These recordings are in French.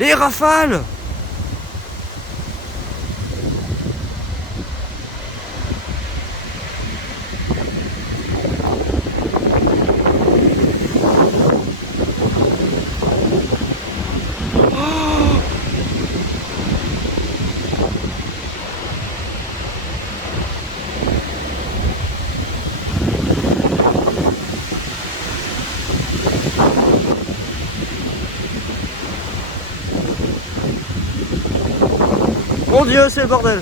Les rafales! Mon Dieu, c'est le bordel!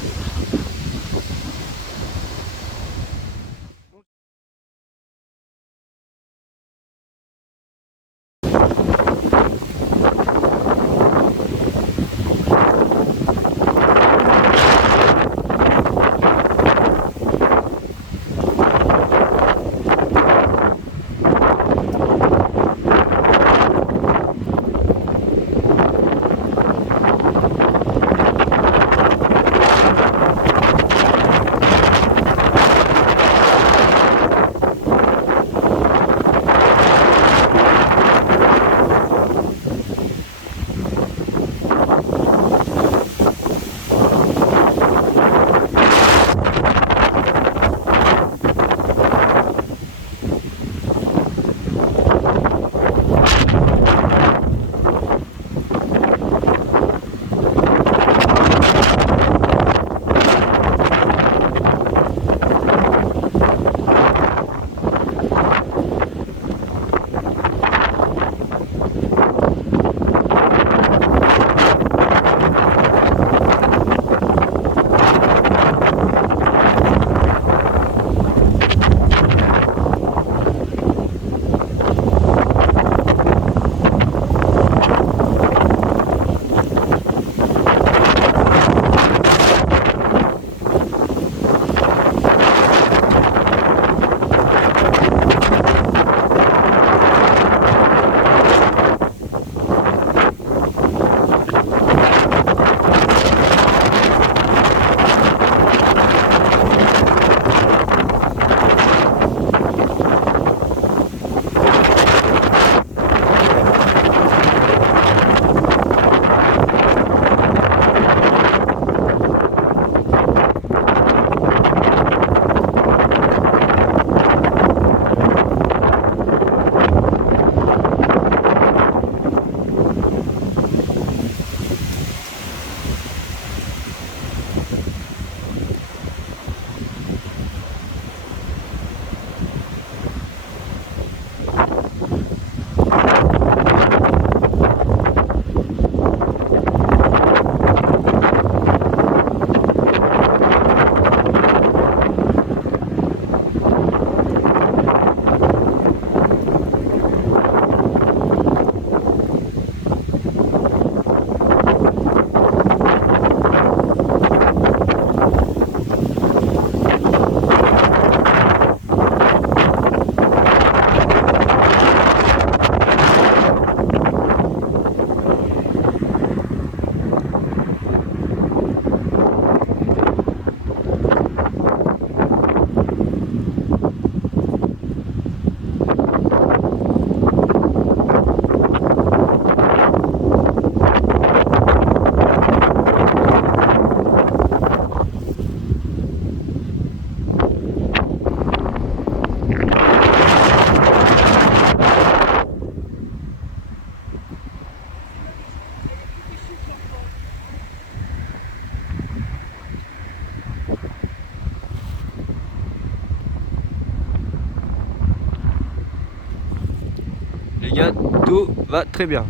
Les gars, tout va très bien.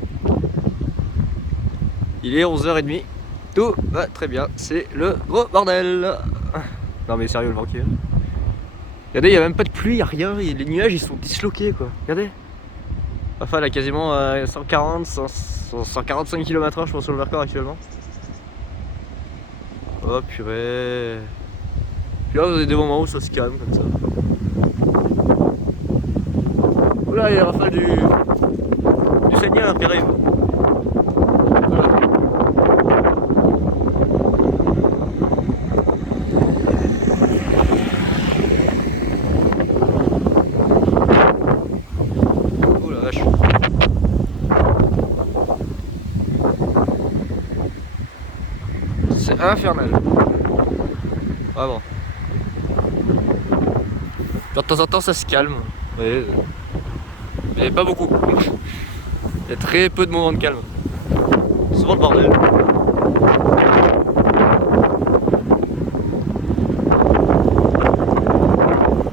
Il est 11h30. Tout va très bien. C'est le gros bordel. Non mais sérieux le vent qui est. Regardez, il n'y a même pas de pluie, il n'y a rien. Les nuages ils sont disloqués quoi. Regardez. Enfin, elle a quasiment 145 km/h je pense sur le Vercors actuellement. Oh purée. Puis là vous avez des moments où ça se calme comme ça. Oula, il y a les rafales du Seigneur qui arrive. Voilà. Oh la vache. infernal. Vraiment. De temps en temps ça se calme. Mais pas beaucoup. Il y a très peu de moments de calme. Souvent le bordel.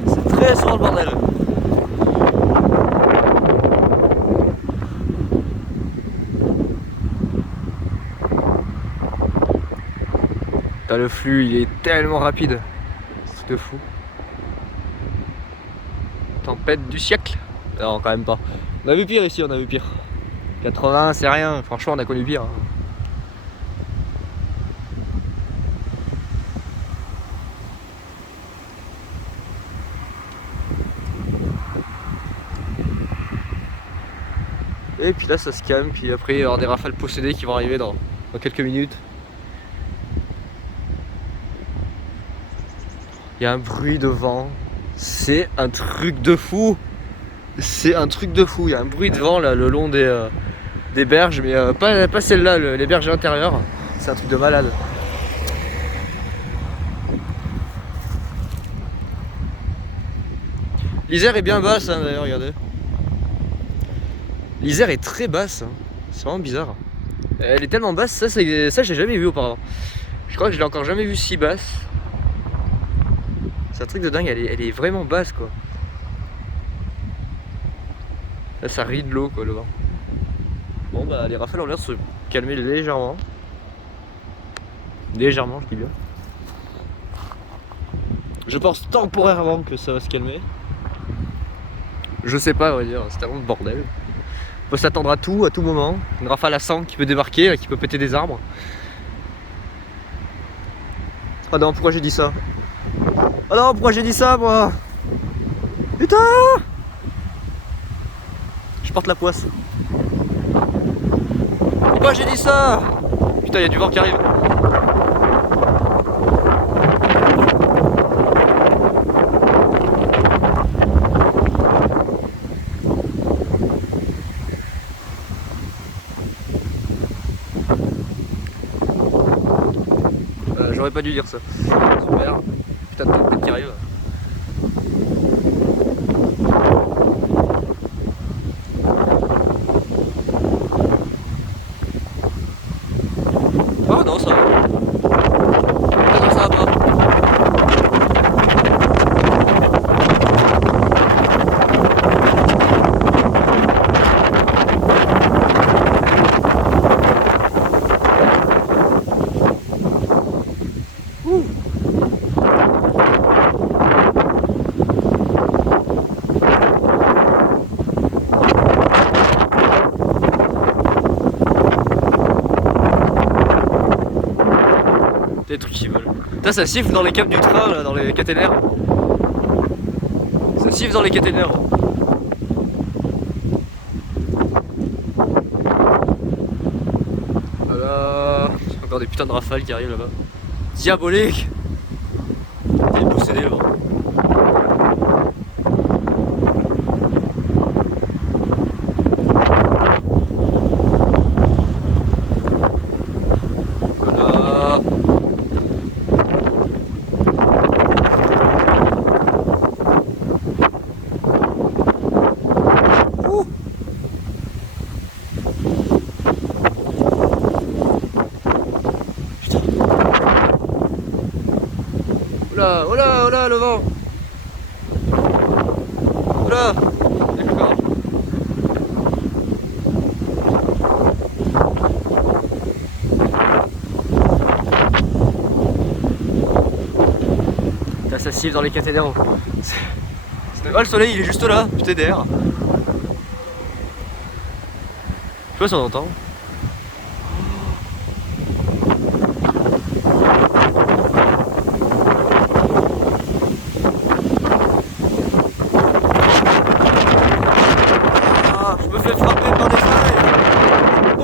C'est très souvent le bordel. T'as le flux, il est tellement rapide. C'est un truc de fou. Tempête du siècle? Non, quand même pas. On a vu pire ici, on a vu pire. 80, c'est rien. Franchement, on a connu pire. Et puis là, ça se calme. Puis après, il y aura des rafales possédées qui vont arriver dans quelques minutes. Il y a un bruit de vent. C'est un truc de fou. C'est un truc de fou. Il y a un bruit de vent là le long des berges, mais pas celle-là, les berges intérieures. C'est un truc de malade. L'Isère est bien basse hein, d'ailleurs, regardez. L'Isère est très basse. Hein. C'est vraiment bizarre. Elle est tellement basse, ça je l'ai jamais vu auparavant. Je crois que je l'ai encore jamais vu si basse. C'est un truc de dingue, elle est vraiment basse quoi. Là ça rit de l'eau quoi le vent. Bon bah les rafales ont l'air de se calmer légèrement. Légèrement je dis bien. Je pense temporairement que ça va se calmer. Je sais pas à vrai dire, c'est tellement de bordel. Faut s'attendre à tout moment. Une rafale à 100 qui peut débarquer, qui peut péter des arbres. Oh non, pourquoi j'ai dit ça? Oh non, pourquoi j'ai dit ça moi? Putain! Je porte la poisse. Pourquoi j'ai dit ça? Putain, il y a du vent qui arrive. J'aurais pas dû dire ça. Super. Putain de tempête qui arrive. Oh non, ça va. Ah non, ça va pas. Des trucs qui volent. Putain, ça siffle dans les câbles du train, là, dans les caténaires. Ça siffle dans les caténaires. Voilà. Encore des putains de rafales qui arrivent là-bas. Diabolique. Il est possédé le vent. Oh là, oh là, le vent. Oh là, d'accord. Putain, ça siffle dans les caténaires. Ah, le soleil, il est juste là, putain d'air. Je sais pas si on entend.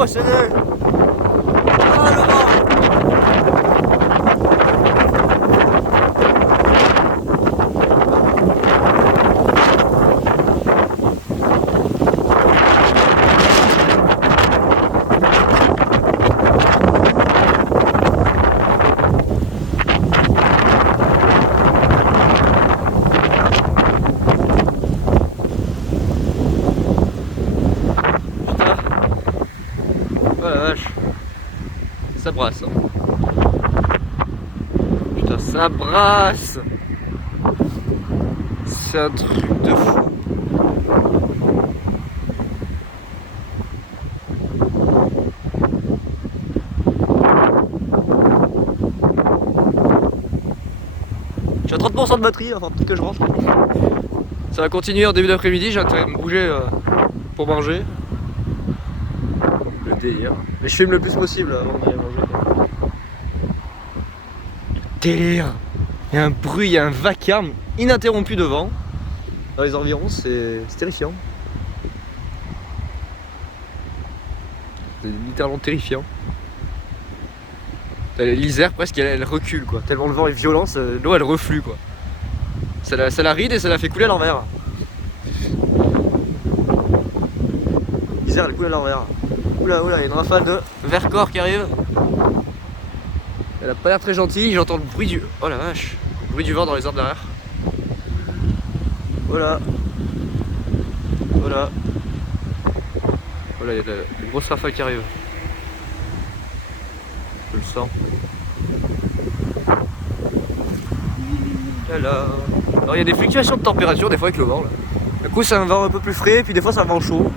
C'est nul. Ah le vent. brasse. Hein. Putain, ça brasse. C'est un truc de fou. J'ai 30% de batterie, enfin peut-être que je rentre. Ça va continuer en début d'après-midi, j'ai intérêt à me bouger pour manger. Le délire. Mais je filme le plus possible avant d'aller manger. Délire. Il y a un bruit, il y a un vacarme ininterrompu devant. Dans les environs, c'est terrifiant. C'est littéralement terrifiant. L'Isère presque elle recule quoi. Tellement le vent est violent, l'eau elle reflue quoi. Ça la ride et ça la fait couler à l'envers. L'Isère elle coule à l'envers. Oula oula, il y a une rafale de Vercors qui arrive. Elle a pas l'air très gentille, j'entends le bruit du. Oh la vache. Le bruit du vent dans les arbres derrière. Voilà. Voilà. Voilà, il y a une grosse rafale qui arrive. Je le sens. Là. Alors il y a des fluctuations de température des fois avec le vent là. Du coup c'est un vent un peu plus frais, puis des fois c'est un vent chaud.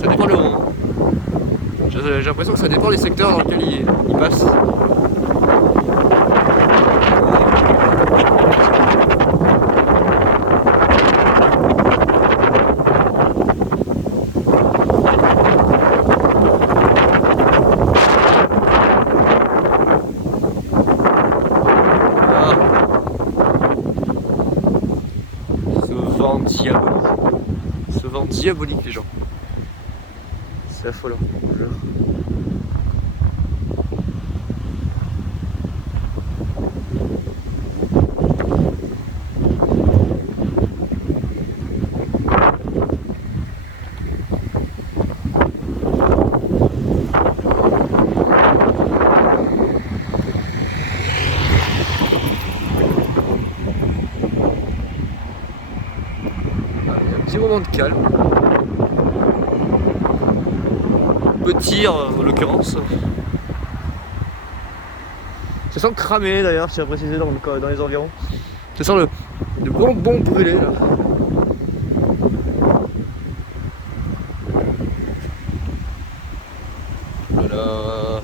Ça dépend le moment. J'ai l'impression que ça dépend des secteurs dans lesquels il passe. Ce vent diabolique les gens. C'est affolant, je vous jure. Petit moment de calme. Peu de tir en l'occurrence. Ça sent cramé d'ailleurs, je tiens à préciser dans les environs. Ça sent le bonbon brûlé là. Voilà.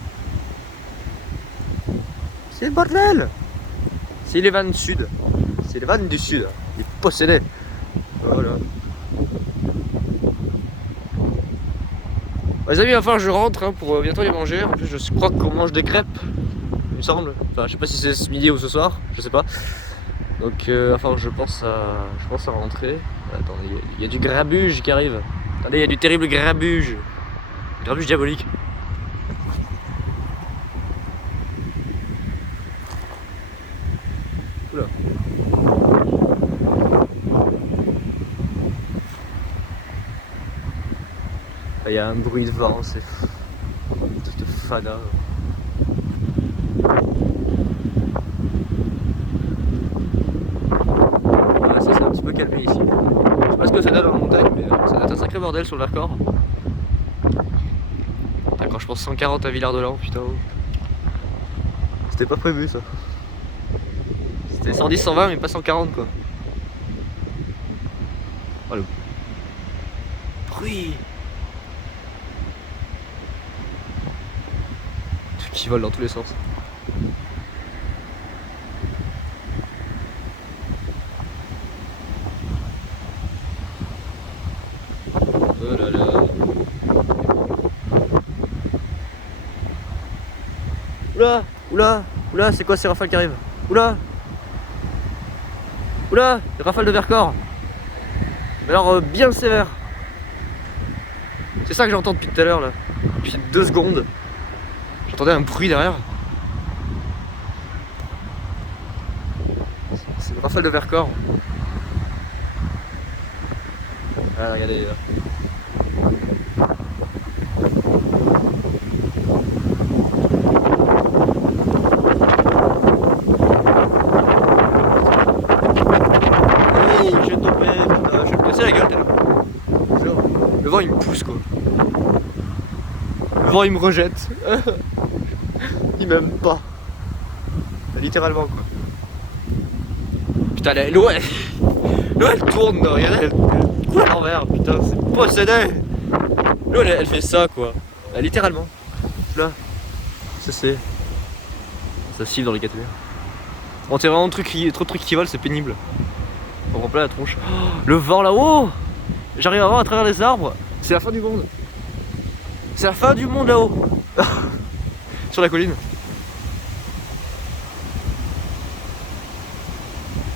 C'est le bordel. C'est les vannes sud. C'est les vannes du sud. Les possédés. Voilà. Les amis, il va falloir que je rentre hein, pour bientôt les manger. En plus, je crois qu'on mange des crêpes, il me semble. Enfin, je sais pas si c'est ce midi ou ce soir, je sais pas. Donc, enfin, je pense à rentrer. Attendez, il y a du grabuge qui arrive. Attendez, il y a du terrible grabuge. Grabuge diabolique. Oula. Il y a un bruit de vent, c'est de fada. Voilà, ça s'est un petit peu calmé ici. Je sais pas ce que ça donne dans la montagne, mais ça doit être un sacré bordel sur le Vercors. Quand je pense 140 à Villard-de-Lans, putain. C'était pas prévu ça. C'était 110, 120, mais pas 140 quoi. Oh le bruit. Qui vole dans tous les sens. Oh là là. Oula, oula, oula, c'est quoi ces rafales qui arrivent? Oula. Oula, les rafales de Vercors. Mais alors bien sévère. C'est ça que j'entends depuis tout à l'heure là. Depuis 2 secondes. J'entendais un bruit derrière. C'est une rafale de Vercors. Ah, regardez là. Oui, je vais tomber, putain, je vais me casser la gueule. Le vent il me pousse quoi. Le vent il me rejette. Il m'aime pas. Littéralement quoi. Putain l'eau elle tourne, regardez, elle coule à l'envers, putain c'est possédé. L'eau elle fait ça quoi. Littéralement. Là. Ça c'est. Ça siffle dans les catégories. Bon c'est vraiment trop de trucs qui volent, c'est pénible. On prend plein la tronche. Oh, le vent là-haut. J'arrive à voir à travers les arbres. C'est la fin du monde. C'est la fin du monde là-haut. Sur la colline.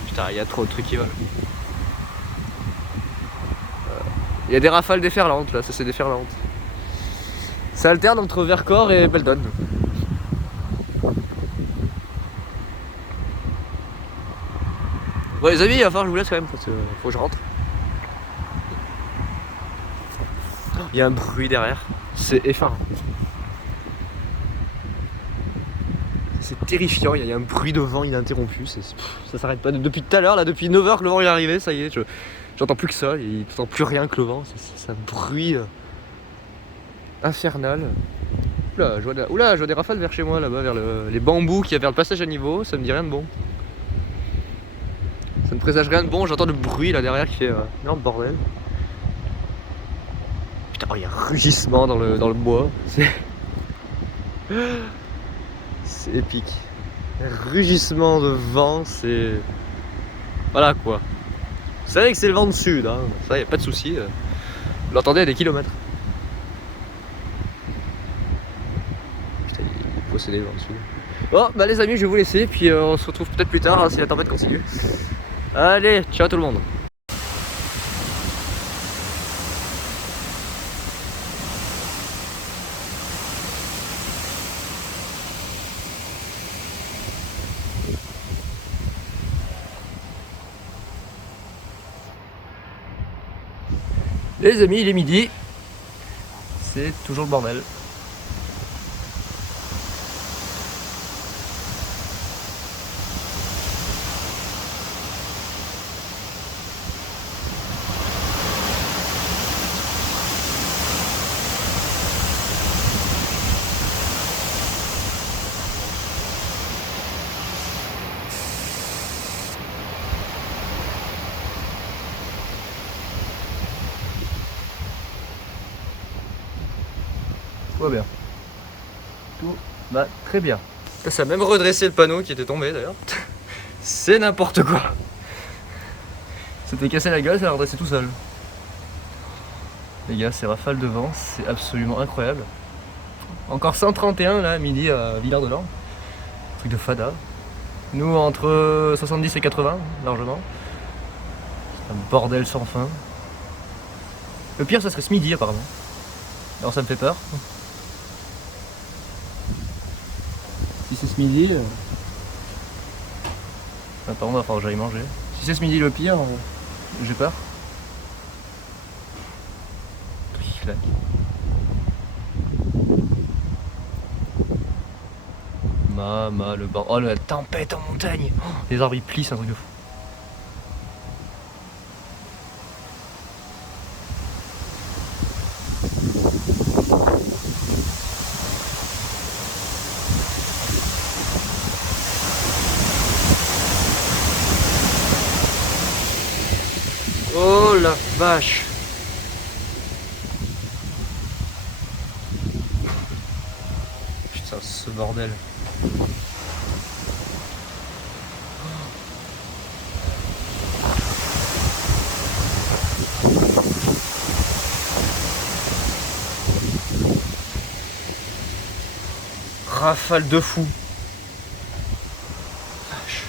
Putain, il y a trop de trucs qui volent. Il y a des rafales déferlantes là, ça c'est déferlante. Ça alterne entre Vercors et Beldon. Bon les amis, il va falloir que je vous laisse quand même parce que faut que je rentre. Il y a un bruit derrière, c'est effarant. C'est terrifiant, il y a un bruit de vent ininterrompu, ça s'arrête pas. Depuis tout à l'heure, là, depuis 9h que le vent est arrivé, ça y est, j'entends plus que ça, il n'entend plus rien que le vent, c'est un bruit infernal. Oula, je vois des rafales vers chez moi là-bas, vers les bambous qui y a vers le passage à niveau, ça me dit rien de bon. Ça ne présage rien de bon, j'entends le bruit là derrière qui fait énorme bordel. Putain, il y a un rugissement dans le bois. C'est épique. Un rugissement de vent, c'est. Voilà quoi. Vous savez que c'est le vent de sud, hein. Ça y a pas de souci. Vous l'entendez à des kilomètres. Putain, il est possédé le vent de sud. Bon, bah les amis, je vais vous laisser, puis on se retrouve peut-être plus tard hein, si la tempête continue. Allez, ciao tout le monde. Les amis, il est midi. C'est toujours le bordel. Tout va bien. Tout va très bien. Ça a même redressé le panneau qui était tombé d'ailleurs. C'est n'importe quoi. C'était cassé la gueule, ça a redressé tout seul. Les gars, ces rafales de vent, c'est absolument incroyable. Encore 131 là, à midi à Villard-de-Lans. Truc de fada. Nous, entre 70 et 80, largement. C'est un bordel sans fin. Le pire, ça serait ce midi apparemment. Alors ça me fait peur. Si c'est ce midi... Attends, il va falloir que j'aille manger. Si c'est ce midi le pire, j'ai peur. Clac. Le bord. Oh la tempête en montagne. Oh, les arbres ils plient, c'est un truc de fou. Oh la vache. Putain, ce bordel. Rafale de fou. Vache.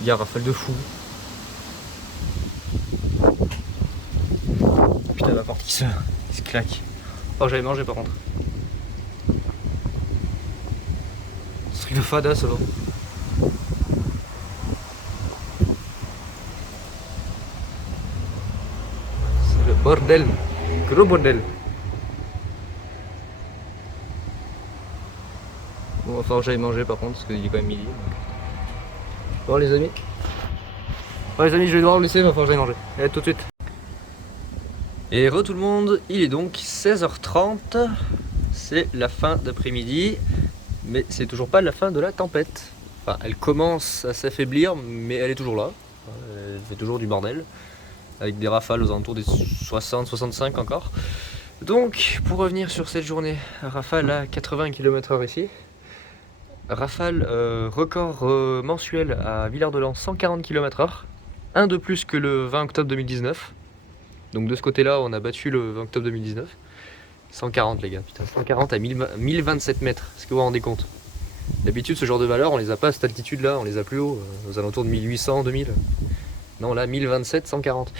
Il y a rafale de fou. Putain, la porte qui se claque. Oh, j'avais mangé par contre. Ce truc de fada, ça va. C'est le bordel. Gros bordel. Bon, falloir que j'aille manger par contre, parce qu'il est quand même midi. Donc... Bon les amis. Bon les amis, je vais devoir vous laisser, il va falloir que j'aille manger. Allez, tout de suite. Et re tout le monde, il est donc 16h30. C'est la fin d'après-midi. Mais c'est toujours pas la fin de la tempête. Enfin, elle commence à s'affaiblir, mais elle est toujours là. Elle fait toujours du bordel. Avec des rafales aux alentours des 60-65 encore. Donc, pour revenir sur cette journée, rafale à 80 km/h ici. Rafale record mensuel à Villard-de-Lans, 140 km/h. Un de plus que le 20 octobre 2019. Donc de ce côté-là, on a battu le 20 octobre 2019. 140 les gars, putain, 140 à 1027 mètres, est-ce que vous vous rendez compte? D'habitude, ce genre de valeurs, on les a pas à cette altitude-là, on les a plus haut, aux alentours de 1800, 2000. Non, là, 1027, 140.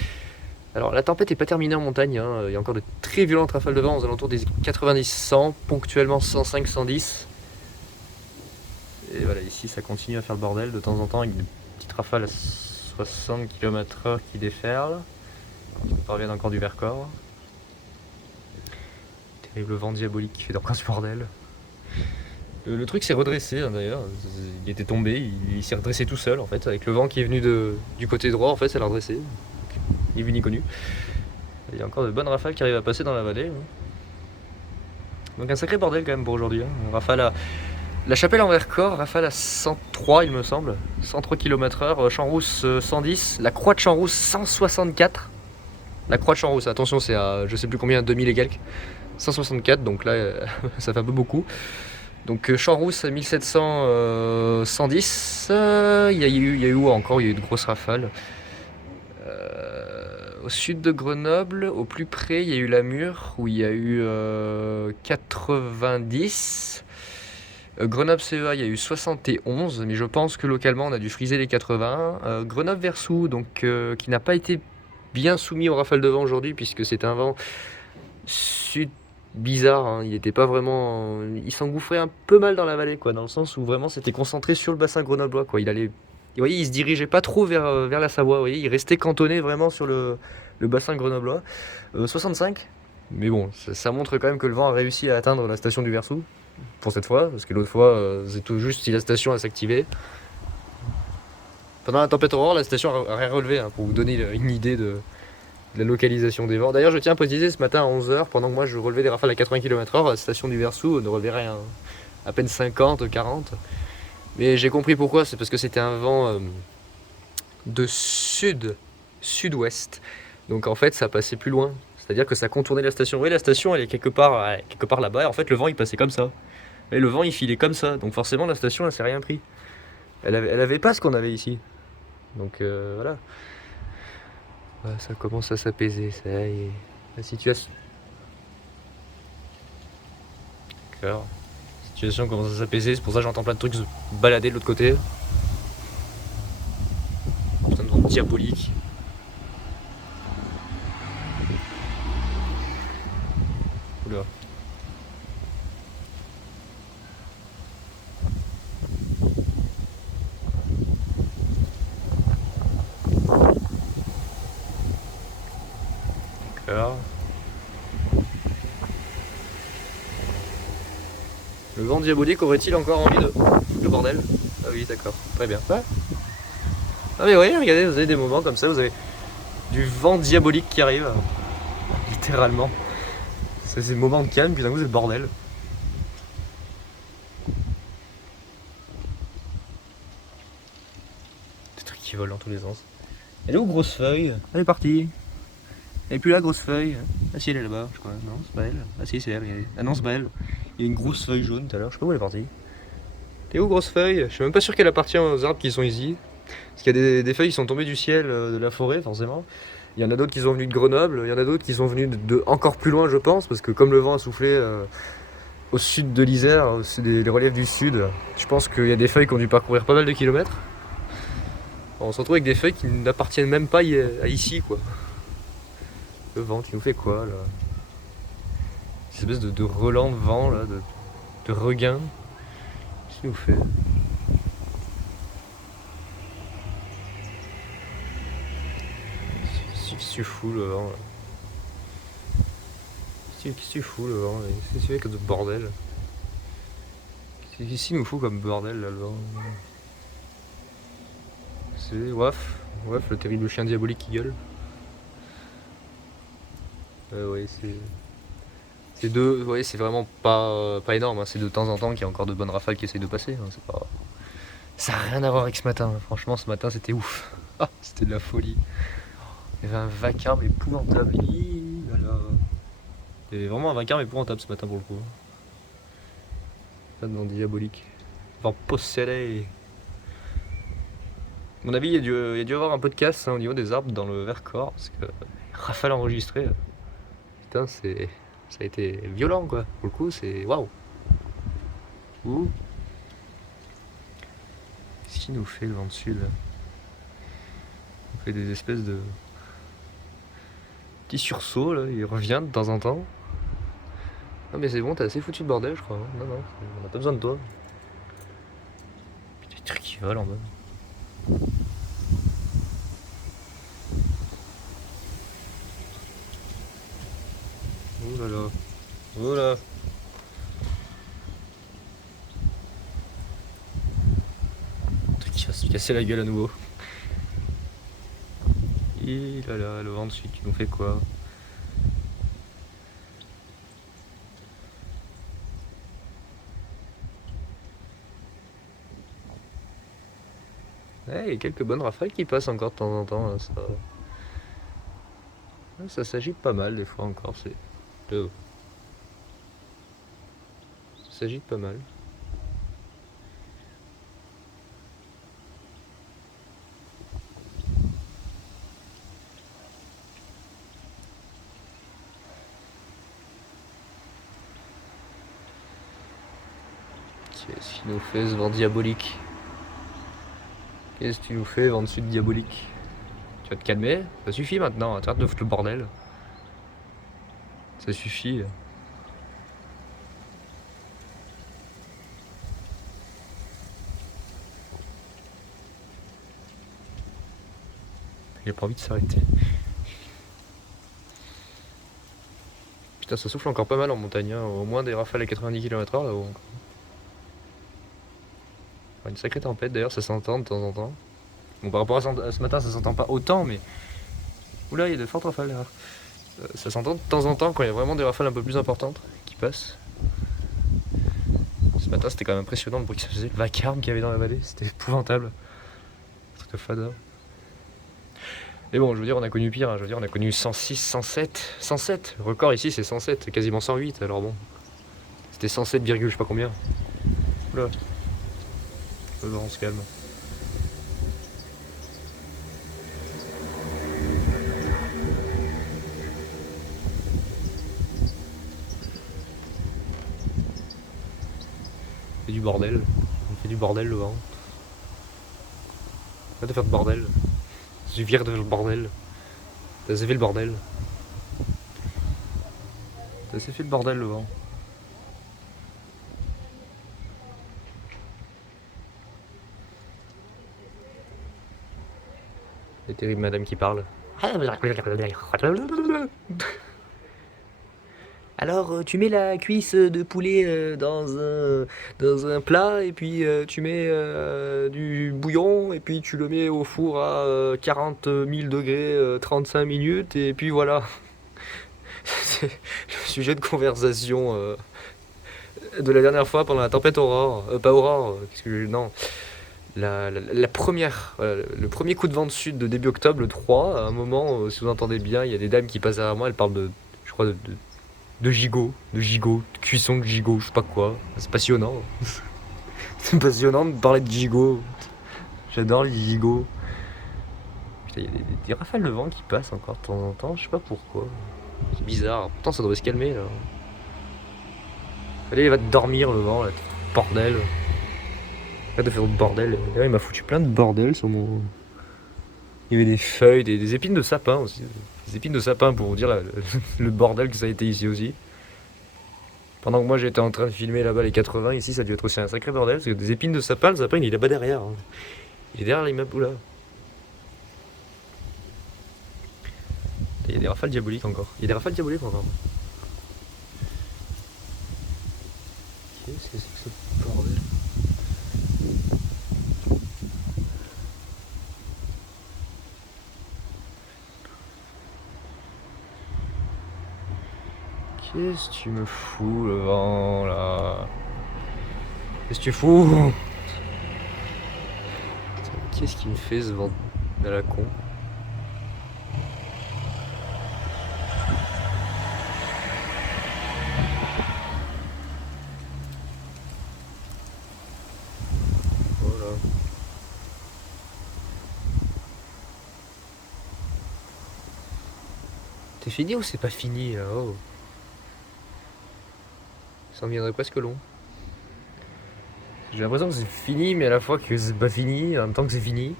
Alors, la tempête n'est pas terminée en montagne, hein. Il y a encore de très violentes rafales de vent aux alentours des 90-100, ponctuellement 105-110. Et voilà, ici, ça continue à faire le bordel de temps en temps, avec des petites rafales à 60 km/h qui déferlent. Qui parviennent encore du Vercors. Terrible vent diabolique qui fait encore du bordel. Le truc s'est redressé hein, d'ailleurs, il était tombé, il s'est redressé tout seul en fait, avec le vent qui est venu du côté droit en fait, ça l'a redressé. Ni vu ni connu. Il y a encore de bonnes rafales qui arrivent à passer dans la vallée. Donc un sacré bordel quand même pour aujourd'hui. Hein. Rafale à La Chapelle en Vercors, rafale à 103 il me semble, 103 km/h, Champs-Rousses 110, la Croix de Champs-Rousses 164. La Croix de Champs-Rousses, attention c'est à je sais plus combien, 2000 et quelques. 164, donc là ça fait un peu beaucoup. Donc Champs-Rousses à 1700, 110. Il y a eu où encore? Il y a eu de grosses rafales. Au sud de Grenoble, au plus près, il y a eu la Mure où il y a eu 90. Grenoble CEA, il y a eu 71, mais je pense que localement on a dû friser les 80. Grenoble-Versou, donc qui n'a pas été bien soumis aux rafales de vent aujourd'hui puisque c'est un vent sud bizarre, hein. Il était pas vraiment, il s'engouffrait un peu mal dans la vallée quoi, dans le sens où vraiment c'était concentré sur le bassin grenoblois quoi. Vous voyez, il se dirigeait pas trop vers la Savoie, vous voyez, il restait cantonné vraiment sur le bassin grenoblois. 65, mais bon, ça montre quand même que le vent a réussi à atteindre la station du Versou pour cette fois, parce que l'autre fois c'est tout juste si la station a s'activé. Pendant la tempête aurore, la station a rien relevé, hein, pour vous donner une idée de la localisation des vents. D'ailleurs, je tiens à préciser, ce matin à 11h, pendant que moi je relevais des rafales à 80 km/h, la station du Versou ne relevait rien, à peine 50, 40. Mais j'ai compris pourquoi, c'est parce que c'était un vent de sud-ouest. Donc en fait, ça passait plus loin. C'est-à-dire que ça contournait la station. Vous voyez, la station, elle est quelque part là-bas, et en fait, le vent, il passait comme ça. Et le vent, il filait comme ça. Donc forcément, la station, elle s'est rien pris. Elle avait pas ce qu'on avait ici. Donc voilà. Ça commence à s'apaiser, ça y est. La situation. D'accord. La situation commence à s'apaiser, c'est pour ça que j'entends plein de trucs se balader de l'autre côté. Putain de vent diabolique. Oula. D'accord. Le vent diabolique aurait-il encore envie de le bordel? Ah oui, d'accord, très bien. Ouais. Ah mais oui, regardez, vous avez des moments comme ça, vous avez du vent diabolique qui arrive, littéralement. C'est ces moments de calme, puis d'un coup c'est le bordel. Des trucs qui volent dans tous les sens. Elle est où, grosse feuille? Elle est partie. Elle est plus là, grosse feuille. Ah si, elle est là-bas, je crois. Non, c'est pas elle. Ah si, c'est elle, regardez. Ah non, c'est pas elle. Il y a une grosse feuille jaune tout à l'heure, je sais pas où elle est partie. T'es où, grosse feuille? Je suis même pas sûr qu'elle appartient aux arbres qui sont ici. Parce qu'il y a des feuilles qui sont tombées du ciel, de la forêt, forcément. Il y en a d'autres qui sont venus de Grenoble, il y en a d'autres qui sont venus de encore plus loin, je pense, parce que comme le vent a soufflé au sud de l'Isère, c'est les reliefs du sud, je pense qu'il y a des feuilles qui ont dû parcourir pas mal de kilomètres. On se retrouve avec des feuilles qui n'appartiennent même pas à ici, quoi. Le vent qui nous fait quoi, là? Une espèce de relan de vent, là, de regain. Qu'est-ce qu'il nous fait? Qu'est-ce que tu fous, le vent, là? Qu'est-ce que tu fous, le vent, là? Qu'est-ce que tu fais que de bordel? Qu'est-ce qu'il nous fout comme bordel là, le vent? C'est Waf, le terrible chien diabolique qui gueule. Ouais, c'est deux, ouais, c'est vraiment pas énorme, hein. C'est de temps en temps qu'il y a encore de bonnes rafales qui essayent de passer, hein. C'est pas, ça n'a rien à voir avec ce matin. Franchement, ce matin c'était ouf. Ah, c'était de la folie. Il y avait un vacarme épouvantable. Hi, là là. Il y avait vraiment un vacarme épouvantable ce matin pour le coup. Pas de nom diabolique. Vent possédé. À mon avis, il y a dû avoir un peu de casse, hein, au niveau des arbres dans le Vercors, parce que rafale enregistrée. Putain, ça a été violent quoi. Pour le coup, c'est waouh. Ouh. Qu'est-ce qu'il nous fait le vent de sud là? On fait des espèces de petits sursauts là, il revient de temps en temps. Non mais c'est bon, t'as assez foutu de bordel je crois, hein. Non, on a pas besoin de toi. Puis des trucs qui volent en bas. Oh là là. Oh là. Un truc qui va se casser la gueule à nouveau. Et là là, le vent de sud qui nous fait quoi? Ouais, il y a quelques bonnes rafales qui passent encore de temps en temps là, ça s'agite pas mal des fois encore, ça s'agite pas mal. Qu'est-ce qu'il nous fait ce vent diabolique? Qu'est-ce que tu nous fais vent de sud diabolique? Tu vas te calmer? Ça suffit maintenant, arrête de foutre le bordel. Ça suffit. Il a pas envie de s'arrêter. Putain, ça souffle encore pas mal en montagne, hein. Au moins des rafales à 90 km/h là-haut. Une sacrée tempête d'ailleurs, ça s'entend de temps en temps. Bon, par rapport à ce matin, ça s'entend pas autant, mais. Oula, il y a de fortes rafales là. Ça s'entend de temps en temps quand il y a vraiment des rafales un peu plus importantes qui passent. Ce matin, c'était quand même impressionnant le bruit que ça faisait. Le vacarme qu'il y avait dans la vallée, c'était épouvantable. Un truc de fada. Mais bon, je veux dire, on a connu pire, hein. Je veux dire, on a connu 106, 107. 107. Le record ici, c'est 107, quasiment 108. Alors bon, c'était 107, je sais pas combien. Oula. On se calme. C'est du bordel. On fait du bordel le vent. Arrête de faire de bordel. Ça suffit de faire le bordel. Ça s'est fait le bordel. Ça s'est fait le bordel le vent. C'est terrible madame qui parle. Alors tu mets la cuisse de poulet dans un plat et puis tu mets du bouillon et puis tu le mets au four à 40 000 degrés 35 minutes et puis voilà. C'est le sujet de conversation de la dernière fois pendant la tempête Aurore. Pas Aurore, qu'est-ce que non. La première, le premier coup de vent de sud de début octobre, le 3, à un moment, si vous entendez bien, il y a des dames qui passent derrière moi, elles parlent je crois, de gigot, de cuisson de gigot, je sais pas quoi. C'est passionnant. C'est passionnant de parler de gigot. J'adore les gigots. Putain, il y a des rafales de vent qui passent encore de temps en temps, je sais pas pourquoi. C'est bizarre, pourtant ça devrait se calmer là. Allez, va te dormir le vent là, bordel. Arrête de faire du bordel. D'ailleurs, il m'a foutu plein de bordel sur mon. Il y avait des feuilles, des épines de sapin aussi. Des épines de sapin pour vous dire le bordel que ça a été ici aussi. Pendant que moi j'étais en train de filmer là-bas les 80, ici ça a dû être aussi un sacré bordel parce que des épines de sapin, le sapin il est là-bas derrière, hein. Il est derrière l'immeuble là. Il y a des rafales diaboliques encore. Il y a des rafales diaboliques encore. Qu'est-ce que c'est que ce bordel? Qu'est-ce que tu me fous le vent là? Qu'est-ce que tu fous? Qu'est-ce qu'il me fait ce vent à la con? Voilà. C'est fini ou c'est pas fini là? Oh. Ça en viendrait presque long. J'ai l'impression que c'est fini, mais à la fois que c'est pas fini, en même temps que c'est fini.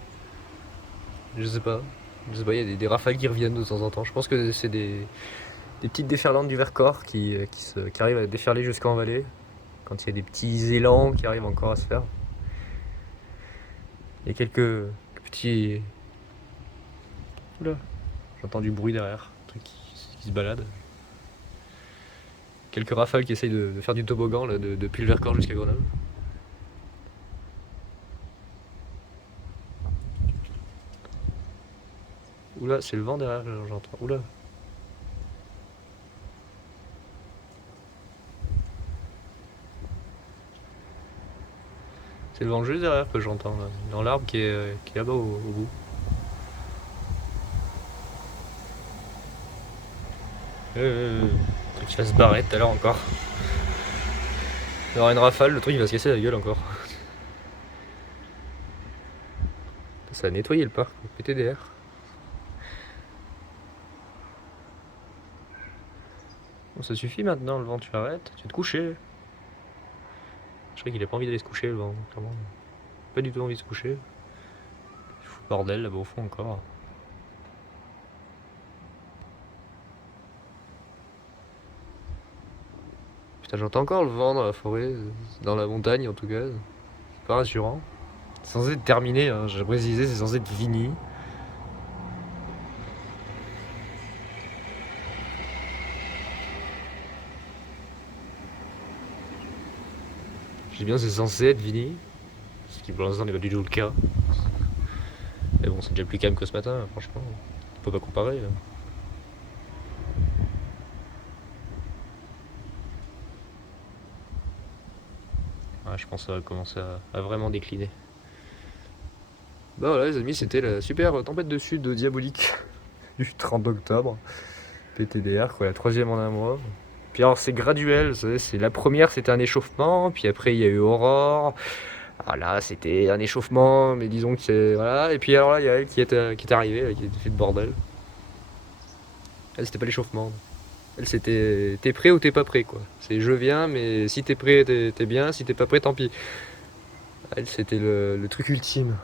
Je sais pas. Je sais pas, il y a des rafales qui reviennent de temps en temps. Je pense que c'est des petites déferlantes du Vercors qui arrivent à déferler jusqu'en vallée. Quand il y a des petits élans qui arrivent encore à se faire. Il y a quelques petits. Oula, j'entends du bruit derrière, un truc qui se balade. Quelques rafales qui essayent de faire du toboggan là, depuis le Vercors jusqu'à Grenoble. Oula, c'est le vent derrière, j'entends. Oula. C'est le vent juste derrière que j'entends, là, dans l'arbre qui est là-bas au bout. Le truc qui va se barrer tout à l'heure encore. Il y aura une rafale, le truc il va se casser la gueule encore. Ça a nettoyé le parc, PTDR. Bon, ça suffit maintenant, le vent, tu arrêtes, tu vas te coucher. Je crois qu'il a pas envie d'aller se coucher, le vent, clairement. Pas du tout envie de se coucher. Il fout le bordel là-bas au fond encore. Putain, j'entends encore le vent dans la forêt, dans la montagne en tout cas. C'est pas rassurant. C'est censé être terminé, hein, j'ai précisé, c'est censé être fini. Je dis bien c'est censé être fini, ce qui pour l'instant n'est pas du tout le cas. Mais bon, c'est déjà plus calme que ce matin, franchement. On peut pas comparer. Ouais, je pense que ça va commencer à vraiment décliner. Bah voilà les amis, c'était la super tempête de sud diabolique du 30 octobre. PTDR, quoi, la troisième en un mois. Puis alors c'est graduel, vous savez, c'est la première c'était un échauffement, puis après il y a eu Aurore. Ah là c'était un échauffement, mais disons que c'est. Voilà. Et puis alors là il y a elle qui est arrivée, qui a fait de bordel. Elle c'était pas l'échauffement. Elle c'était t'es prêt ou t'es pas prêt quoi. C'est je viens, mais si t'es prêt t'es bien, si t'es pas prêt tant pis. Elle c'était le truc ultime.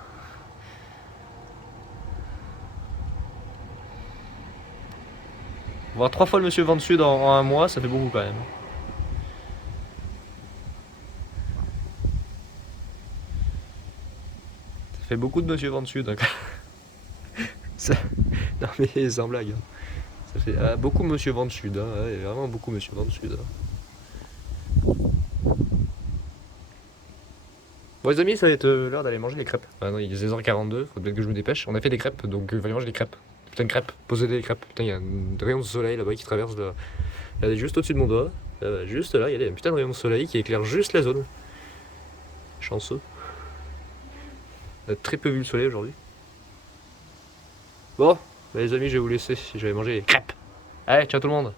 Voir 3 fois le monsieur Vent Sud en un mois, ça fait beaucoup quand même. Ça fait beaucoup de monsieur Vent Sud. Hein. Ça... Non mais sans blague. Hein. Ça fait beaucoup monsieur Vent Sud. Hein. Ouais, vraiment beaucoup monsieur Vent Sud. Hein. Bon les amis, ça va être l'heure d'aller manger des crêpes. Ah non, il est 16h42, faut peut-être que je me dépêche. On a fait des crêpes, donc il va aller manger des crêpes. Putain de crêpes, posez des crêpes. Putain, il y a un rayon de soleil là-bas qui traverse là. Là, juste au-dessus de mon doigt. Juste là, il y a un putain de rayon de soleil qui éclaire juste la zone. Chanceux. On a très peu vu le soleil aujourd'hui. Bon, bah, les amis, je vais vous laisser. Je vais manger les crêpes. Allez, ciao tout le monde.